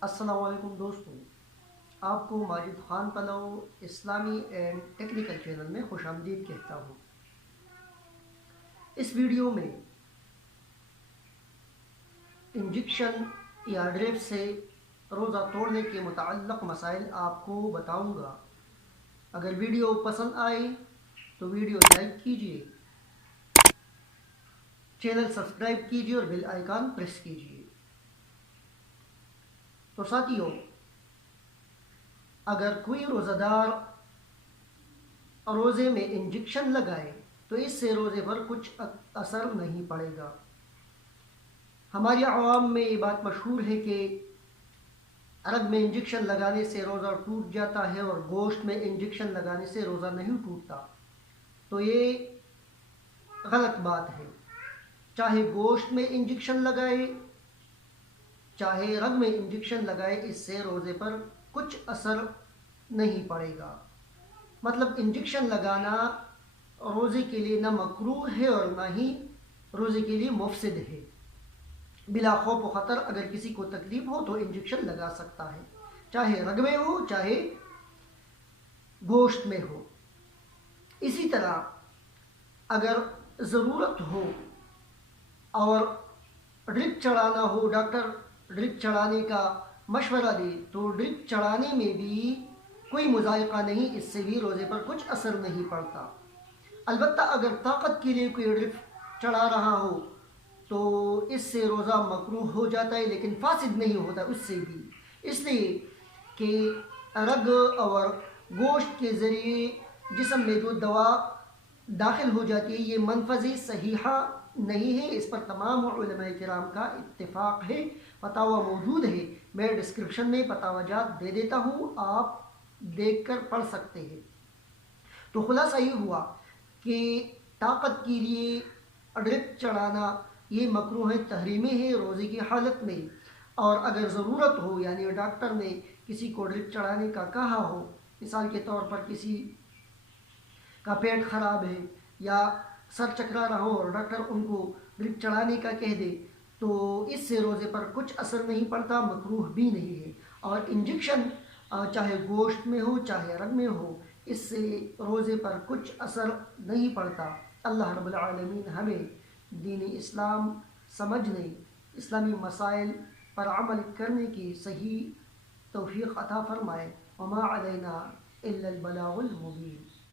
السلام علیکم دوستو، آپ کو ماجد خان پلو اسلامی اینڈ ٹیکنیکل چینل میں خوش آمدید کہتا ہوں۔ اس ویڈیو میں انجیکشن یا ڈرپ سے روزہ توڑنے کے متعلق مسائل آپ کو بتاؤں گا۔ اگر ویڈیو پسند آئے تو ویڈیو لائک کیجیے، چینل سبسکرائب کیجیے اور بیل آئیکن پریس کیجیے۔ تو ساتھیوں، اگر کوئی روزہ دار روزے میں انجیکشن لگائے تو اس سے روزے پر کچھ اثر نہیں پڑے گا۔ ہماری عوام میں یہ بات مشہور ہے کہ رگ میں انجیکشن لگانے سے روزہ ٹوٹ جاتا ہے اور گوشت میں انجیکشن لگانے سے روزہ نہیں ٹوٹتا۔ تو یہ غلط بات ہے۔ چاہے گوشت میں انجیکشن لگائے چاہے رگ میں انجیکشن لگائے، اس سے روزے پر کچھ اثر نہیں پڑے گا۔ مطلب انجیکشن لگانا روزے کے لیے نہ مکروہ ہے اور نہ ہی روزے کے لیے مفسد ہے۔ بلا خوف و خطر اگر کسی کو تکلیف ہو تو انجیکشن لگا سکتا ہے، چاہے رگ میں ہو چاہے گوشت میں ہو۔ اسی طرح اگر ضرورت ہو اور ڈرپ چڑھانا ہو، ڈاکٹر ڈرپ چڑھانے کا مشورہ دے تو ڈرپ چڑھانے میں بھی کوئی مذائقہ نہیں، اس سے بھی روزے پر کچھ اثر نہیں پڑتا۔ البتہ اگر طاقت کے لیے کوئی ڈرپ چڑھا رہا ہو تو اس سے روزہ مکروہ ہو جاتا ہے، لیکن فاسد نہیں ہوتا اس سے بھی، اس لیے کہ رگ اور گوشت کے ذریعے جسم میں جو دوا داخل ہو جاتی ہے یہ منفذ صحیحہ نہیں ہے۔ اس پر تمام علماء کرام کا اتفاق ہے۔ فتاوی موجود ہے، میں ڈسکرپشن میں فتاوی جات دے دیتا ہوں، آپ دیکھ کر پڑھ سکتے ہیں۔ تو خلاصہ یہ ہوا کہ طاقت کے لیے ڈرپ چڑھانا یہ مکروہ ہے، تحریمی ہے روزے کی حالت میں۔ اور اگر ضرورت ہو، یعنی ڈاکٹر نے کسی کو ڈرپ چڑھانے کا کہا ہو، مثال کے طور پر کسی کا پیٹ خراب ہے یا سر چکرا رہا ہو اور ڈاکٹر ان کو ڈرپ چڑھانے کا کہہ دے تو اس سے روزے پر کچھ اثر نہیں پڑتا، مکروہ بھی نہیں ہے۔ اور انجیکشن چاہے گوشت میں ہو چاہے رگ میں ہو، اس سے روزے پر کچھ اثر نہیں پڑتا۔ اللہ رب العالمین ہمیں دین اسلام سمجھنے، اسلامی مسائل پر عمل کرنے کی صحیح توفیق عطا فرمائے۔ وما علینا الا البلاغ المبین۔